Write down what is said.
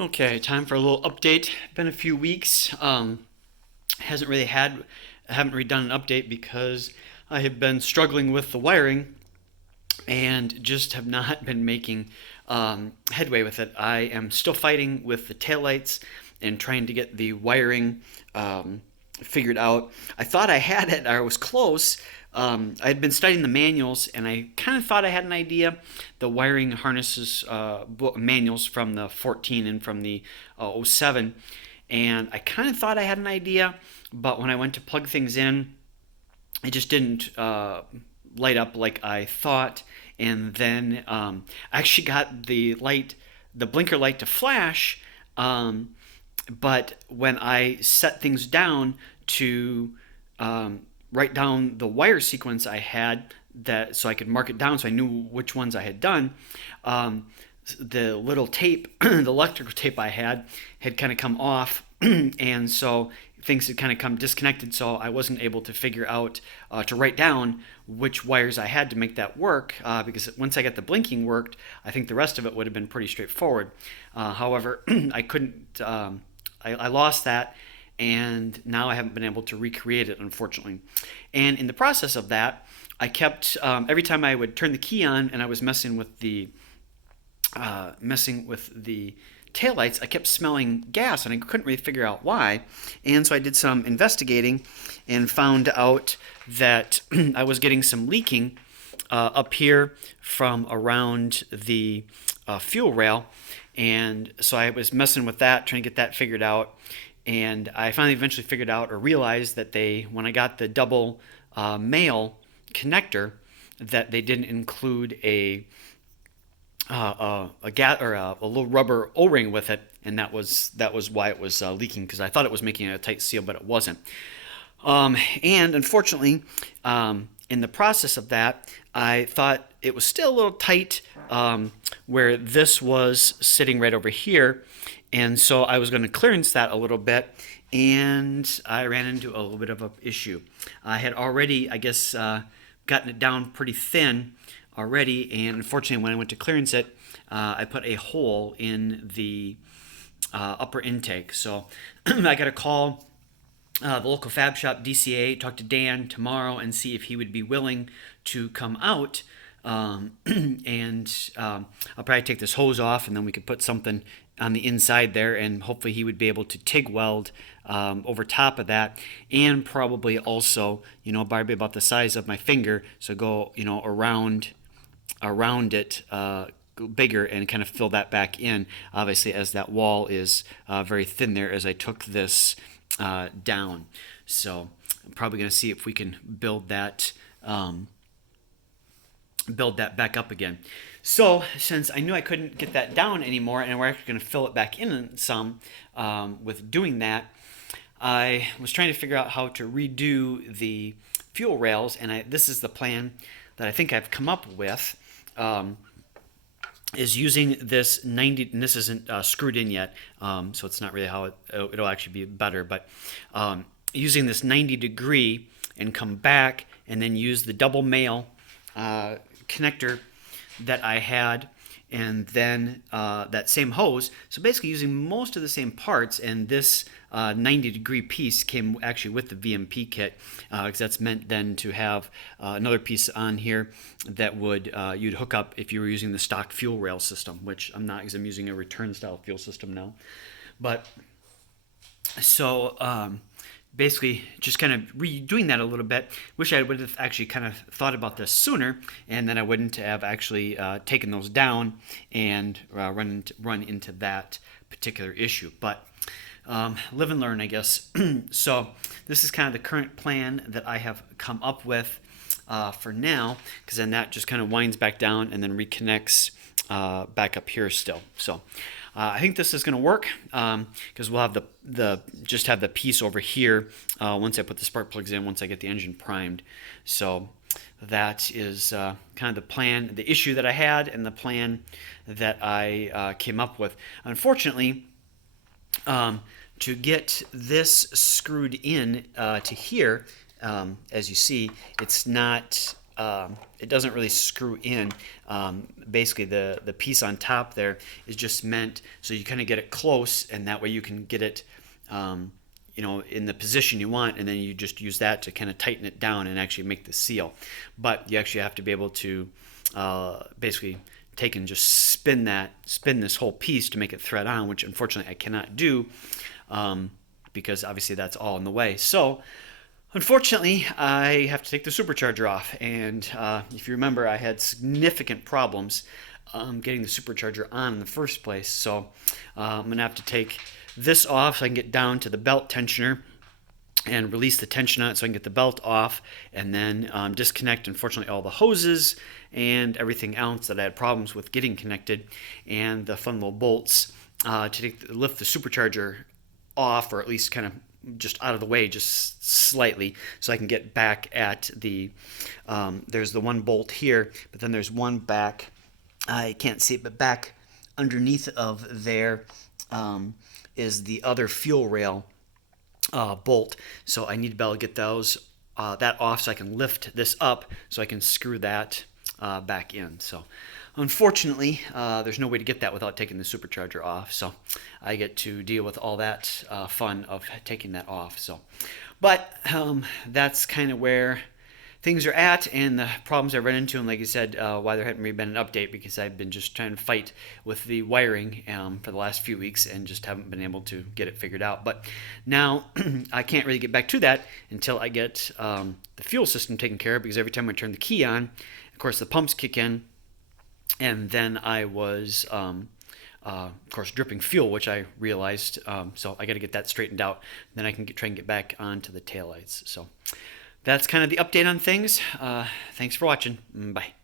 Okay, time for a little update. Been a few weeks. Hasn't really had, haven't really done an update because I have been struggling with the wiring and just have not been making headway with it. I am still fighting with the taillights and trying to get the wiring figured out. I thought I had it, I was close. I had been studying the manuals and I kind of thought I had an idea. The wiring harnesses manuals from the 14 and from the '07, and I kind of thought I had an idea, but when I went to plug things in, it just didn't light up like I thought. And then I actually got the blinker light to flash, um, but when I set things down to write down the wire sequence I had, that so I could mark it down so I knew which ones I had done. Um, the little tape, the electrical tape I had kind of come off, and so things had kind of come disconnected. So I wasn't able to figure out to write down which wires I had to make that work. Because once I got the blinking worked, I think the rest of it would have been pretty straightforward. However, I couldn't. I lost that, and now I haven't been able to recreate it, unfortunately. And in the process of that, I kept every time I would turn the key on and I was messing with the taillights, I kept smelling gas and I couldn't really figure out why. And so I did some investigating and found out that I was getting some leaking up here from around the fuel rail. And so I was messing with that, trying to get that figured out. And I finally eventually figured out or realized that when I got the double male connector, that they didn't include a gas or a little rubber O-ring with it, and that was why it was leaking, because I thought it was making a tight seal, but it wasn't. And unfortunately, in the process of that, I thought it was still a little tight where this was sitting right over here, and so I was going to clearance that a little bit, and I ran into a little bit of an issue. I had already, I guess, gotten it down pretty thin already, and unfortunately when I went to clearance it, I put a hole in the upper intake. So I got to call the local fab shop, DCA, talk to Dan tomorrow and see if he would be willing to come out. And I'll probably take this hose off, and then we could put something on the inside there, and hopefully he would be able to TIG weld over top of that, and probably also, probably about the size of my finger, so go, around it, bigger, and kind of fill that back in. Obviously, as that wall is very thin there, as I took this down. So I'm probably going to see if we can build that back up again. So since I knew I couldn't get that down anymore, and we're actually going to fill it back in some with doing that, I was trying to figure out how to redo the fuel rails, and this is the plan that I think I've come up with. Is using this 90, and this isn't screwed in yet, so it's not really how it'll actually be better, but using this 90-degree and come back and then use the double male connector that I had, and then that same hose. So basically using most of the same parts, and this 90-degree piece came actually with the VMP kit, because that's meant then to have another piece on here that would you'd hook up if you were using the stock fuel rail system, which I'm not, because I'm using a return style fuel system now. But so basically just kind of redoing that a little bit. Wish I would have actually kind of thought about this sooner, and then I wouldn't have actually taken those down and run into that particular issue. But live and learn, I guess. So this is kind of the current plan that I have come up with for now, because then that just kind of winds back down and then reconnects back up here still. So I think this is going to work, because we'll have just have the piece over here once I put the spark plugs in, once I get the engine primed. So that is kind of the plan, the issue that I had, and the plan that I came up with. Unfortunately, to get this screwed in to here, as you see, it's not it doesn't really screw in. Basically, the piece on top there is just meant so you kind of get it close, and that way you can get it, in the position you want, and then you just use that to kind of tighten it down and actually make the seal. But you actually have to be able to basically take and just spin this whole piece to make it thread on, which unfortunately I cannot do because obviously that's all in the way. So unfortunately, I have to take the supercharger off, and if you remember, I had significant problems getting the supercharger on in the first place. So I'm going to have to take this off so I can get down to the belt tensioner and release the tension on it so I can get the belt off, and then disconnect, unfortunately, all the hoses and everything else that I had problems with getting connected, and the fun little bolts to lift the supercharger off, or at least kind of just out of the way just slightly, so I can get back at the there's the one bolt here, but then there's one back, I can't see it, but back underneath of there is the other fuel rail bolt. So I need to be able to get that off so I can lift this up so I can screw that back in. So unfortunately, there's no way to get that without taking the supercharger off. So I get to deal with all that fun of taking that off. So, but that's kind of where things are at, and the problems I run into, and like I said, why there hadn't really been an update, because I've been just trying to fight with the wiring for the last few weeks and just haven't been able to get it figured out. But now I can't really get back to that until I get the fuel system taken care of, because every time I turn the key on, of course the pumps kick in, and then I was of course dripping fuel, which I realized, so I got to get that straightened out, then I can try and get back onto the taillights. So that's kind of the update on things. Thanks for watching. Bye.